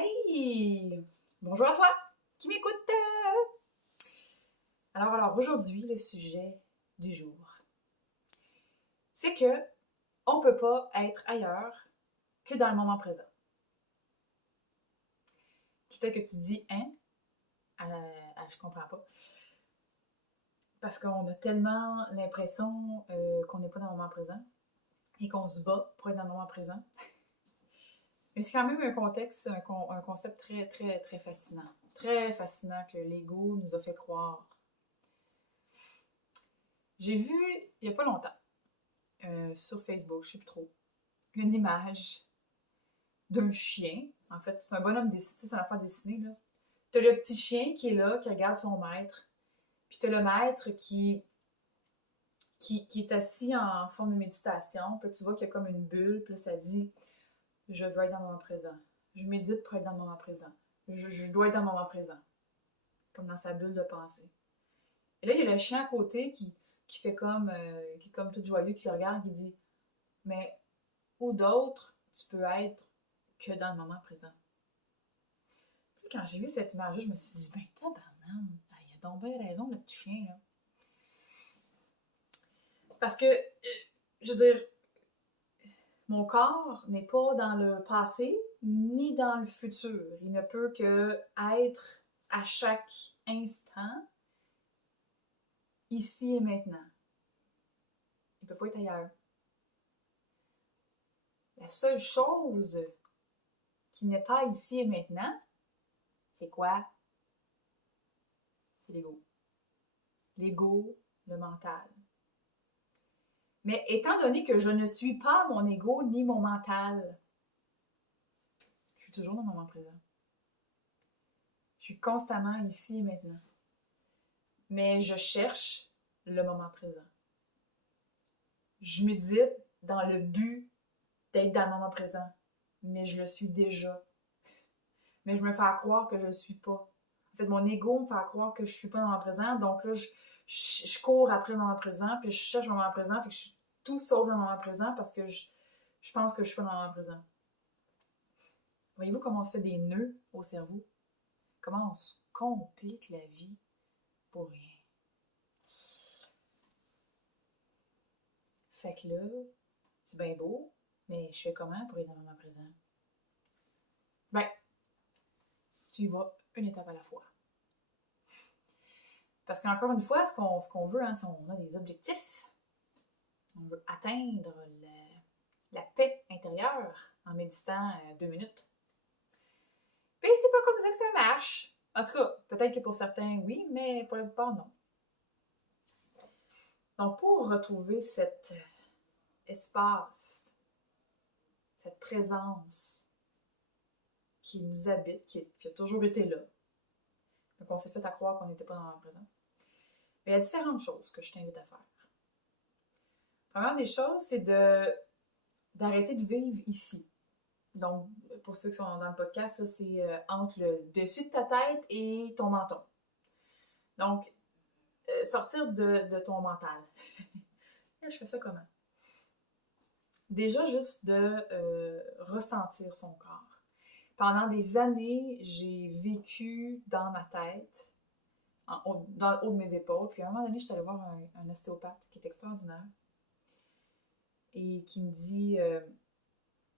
Hey! Bonjour à toi qui m'écoute! Alors, aujourd'hui, le sujet du jour, c'est que on peut pas être ailleurs que dans le moment présent. Peut-être que tu te dis, hein? Je comprends pas. Parce qu'on a tellement l'impression qu'on n'est pas dans le moment présent et qu'on se bat pour être dans le moment présent. Mais c'est quand même un contexte, un concept très, très, très fascinant. Très fascinant que l'ego nous a fait croire. J'ai vu, il n'y a pas longtemps, sur Facebook, je sais plus trop, une image d'un chien. En fait, c'est un bonhomme dessiné, c'est un affaire dessinée, là. T'as le petit chien qui est là, qui regarde son maître. Puis t'as le maître qui est assis en forme de méditation. Puis là, tu vois qu'il y a comme une bulle. Puis là, ça dit « Je veux être dans le moment présent. Je médite pour être dans le moment présent. Je dois être dans le moment présent. » Comme dans sa bulle de pensée. Et là, il y a le chien à côté qui fait comme, qui est comme tout joyeux, qui le regarde, qui dit « Mais où d'autre tu peux être que dans le moment présent? » Puis quand j'ai vu cette image-là, je me suis dit « Ben, tabarnane, il a donc bien raison, le petit chien, là. » Parce que, je veux dire, mon corps n'est pas dans le passé ni dans le futur. Il ne peut que être à chaque instant, ici et maintenant. Il ne peut pas être ailleurs. La seule chose qui n'est pas ici et maintenant, c'est quoi? C'est l'ego. L'ego, le mental. Mais étant donné que je ne suis pas mon ego ni mon mental, je suis toujours dans le moment présent. Je suis constamment ici et maintenant. Mais je cherche le moment présent. Je médite dans le but d'être dans le moment présent. Mais je le suis déjà. Mais je me fais croire que je le suis pas. En fait, mon ego me fait croire que je suis pas dans le moment présent. Donc là, je cours après le moment présent, puis je cherche le moment présent. Fait que je suis tout sauf dans le moment présent parce que je pense que je suis pas dans le moment présent. Voyez-vous comment on se fait des nœuds au cerveau? Comment on se complique la vie pour rien? Fait que là, c'est bien beau, mais je fais comment pour être dans le moment présent? Ben, tu y vas une étape à la fois. Parce qu'encore une fois, ce qu'on veut, hein, c'est on a des objectifs. On veut atteindre la paix intérieure en méditant 2 minutes. Puis c'est pas comme ça que ça marche. En tout cas, peut-être que pour certains, oui, mais pour la plupart, non. Donc, pour retrouver cet espace, cette présence qui nous habite, qui a toujours été là, donc on s'est fait à croire qu'on n'était pas dans le présent, il y a différentes choses que je t'invite à faire. La première des choses, c'est d'arrêter de vivre ici. Donc, pour ceux qui sont dans le podcast, là, c'est entre le dessus de ta tête et ton menton. Donc, sortir de ton mental. Là, je fais ça comment? Déjà, juste de ressentir son corps. Pendant des années, j'ai vécu dans ma tête, dans le haut de mes épaules. Puis à un moment donné, je suis allée voir un ostéopathe qui est extraordinaire et qui me dit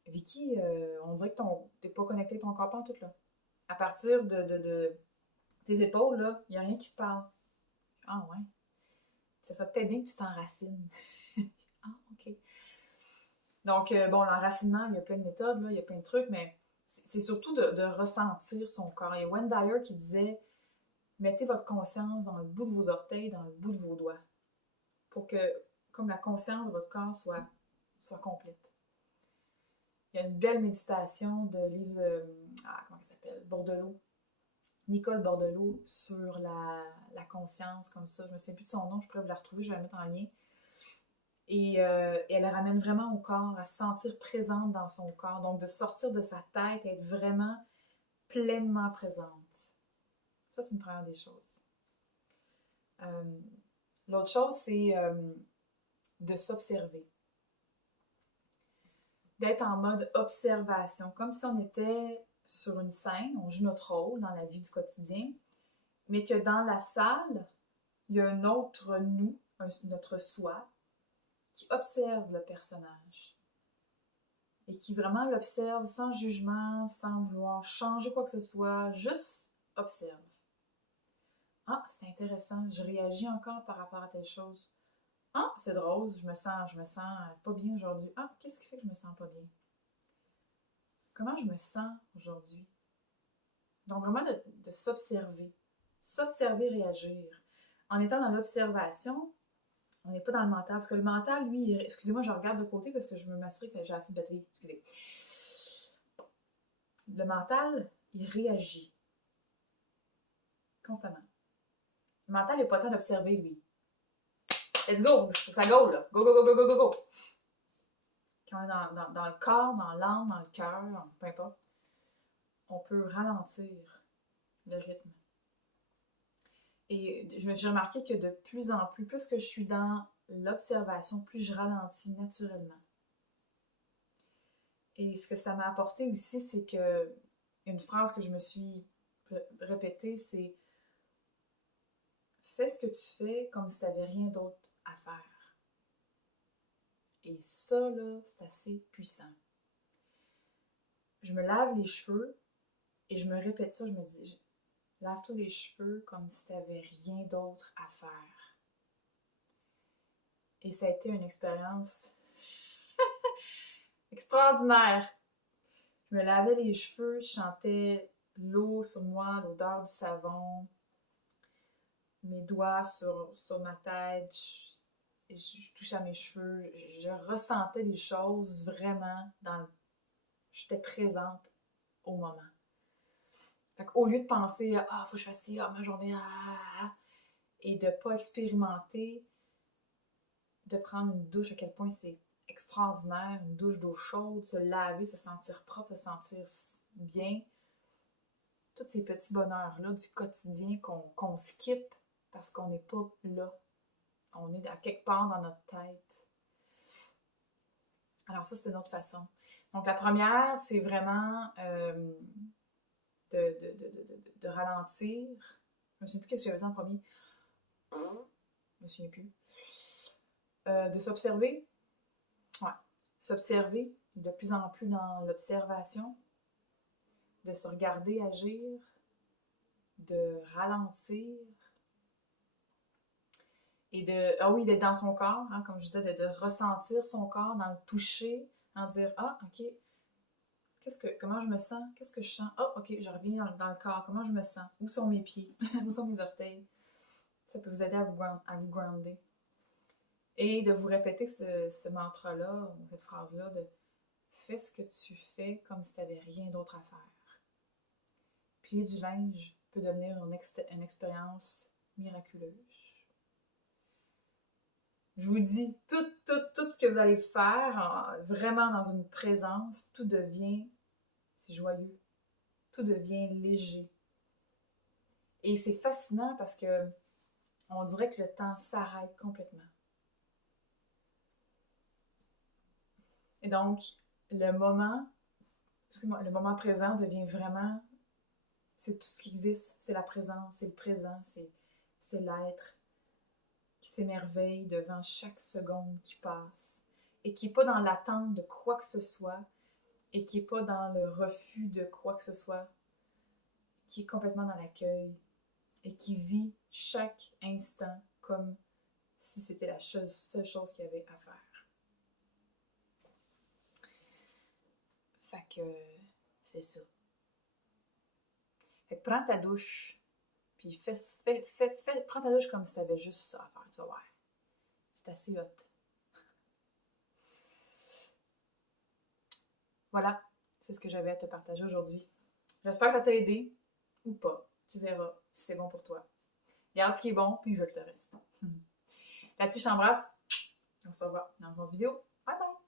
Vicky, on dirait que t'es pas connecté à ton corps pantoute, là. À partir de tes épaules, là, il n'y a rien qui se parle. Ah ouais. Ça serait peut-être bien que tu t'enracines. Ah, OK. Donc, bon, l'enracinement, il y a plein de méthodes, là, il y a plein de trucs, mais c'est surtout de ressentir son corps. Il y a Wayne Dyer qui disait mettez votre conscience dans le bout de vos orteils, dans le bout de vos doigts, pour que, comme la conscience de votre corps soit complète. Il y a une belle méditation de Lise, comment elle s'appelle? Bordelot. Nicole Bordelot sur la conscience, comme ça. Je ne me souviens plus de son nom, je pourrais vous la retrouver, je vais la mettre en lien. Et elle ramène vraiment au corps, à se sentir présente dans son corps. Donc, de sortir de sa tête et être vraiment pleinement présente. Ça, c'est une première des choses. L'autre chose, c'est de s'observer. D'être en mode observation, comme si on était sur une scène, on joue notre rôle dans la vie du quotidien, mais que dans la salle, il y a un autre nous, notre soi, qui observe le personnage et qui vraiment l'observe sans jugement, sans vouloir changer quoi que ce soit, juste observe. Ah, c'est intéressant, je réagis encore par rapport à telle chose. Ah, c'est drôle, je me sens pas bien aujourd'hui. Ah, qu'est-ce qui fait que je me sens pas bien? Comment je me sens aujourd'hui? Donc vraiment de s'observer, réagir. En étant dans l'observation, on n'est pas dans le mental, parce que le mental, lui, excusez-moi, je regarde de côté parce que je veux m'assurer que j'ai assez de batterie. Excusez. Le mental, il réagit constamment. Le mental n'est pas temps d'observer, lui. Let's go! Faut que ça go, là. Go, go, go, go, go, go, go! Quand on est dans le corps, dans l'âme, dans le cœur, peu importe, on peut ralentir le rythme. Et j'ai remarqué que de plus en plus que je suis dans l'observation, plus je ralentis naturellement. Et ce que ça m'a apporté aussi, c'est que une phrase que je me suis répétée, c'est « Fais ce que tu fais comme si tu n'avais rien d'autre à faire. » Et ça, là, c'est assez puissant. Je me lave les cheveux et je me répète ça, je me dis « Lave-toi les cheveux comme si tu n'avais rien d'autre à faire. » Et ça a été une expérience extraordinaire. Je me lavais les cheveux, je sentais l'eau sur moi, l'odeur du savon, mes doigts sur ma tête, je touchais à mes cheveux, je ressentais les choses vraiment j'étais présente au moment. Fait qu'au lieu de penser « Ah, faut que je fasse ci, ah, ma journée, et de ne pas expérimenter, de prendre une douche, à quel point c'est extraordinaire, une douche d'eau chaude, se laver, se sentir propre, se sentir bien. Tous ces petits bonheurs-là du quotidien qu'on skip parce qu'on n'est pas là. On est à quelque part dans notre tête. Alors ça, c'est une autre façon. Donc la première, c'est vraiment de ralentir. Je ne me souviens plus qu'est-ce que j'avais dit en premier. Je me souviens plus. De s'observer. Ouais. S'observer de plus en plus dans l'observation. De se regarder agir. De ralentir. Et d'être dans son corps, hein, comme je disais, de ressentir son corps, dans le toucher, en dire « Ah, ok, comment je me sens? Qu'est-ce que je sens? Ah, ok, je reviens dans le corps, comment je me sens? Où sont mes pieds? Où sont mes orteils? » Ça peut vous aider à vous grounder. Et de vous répéter ce mantra-là, cette phrase-là, de « Fais ce que tu fais comme si tu n'avais rien d'autre à faire. » Plier du linge peut devenir une expérience miraculeuse. Je vous dis, tout ce que vous allez faire, vraiment dans une présence, tout devient, c'est joyeux, tout devient léger. Et c'est fascinant parce que on dirait que le temps s'arrête complètement. Et donc, le moment présent devient vraiment, c'est tout ce qui existe, c'est la présence, c'est le présent, c'est l'être qui s'émerveille devant chaque seconde qui passe et qui n'est pas dans l'attente de quoi que ce soit et qui n'est pas dans le refus de quoi que ce soit, qui est complètement dans l'accueil et qui vit chaque instant comme si c'était la seule chose qu'il y avait à faire. Fait que c'est ça. Fait que prends ta douche, puis prends ta douche comme si tu avais juste ça à faire, tu vas voir. C'est assez hot. Voilà, c'est ce que j'avais à te partager aujourd'hui. J'espère que ça t'a aidé, ou pas. Tu verras si c'est bon pour toi. Garde ce qui est bon, puis je te le reste. Là-dessus, je t'embrasse. On se revoit dans une autre vidéo. Bye bye!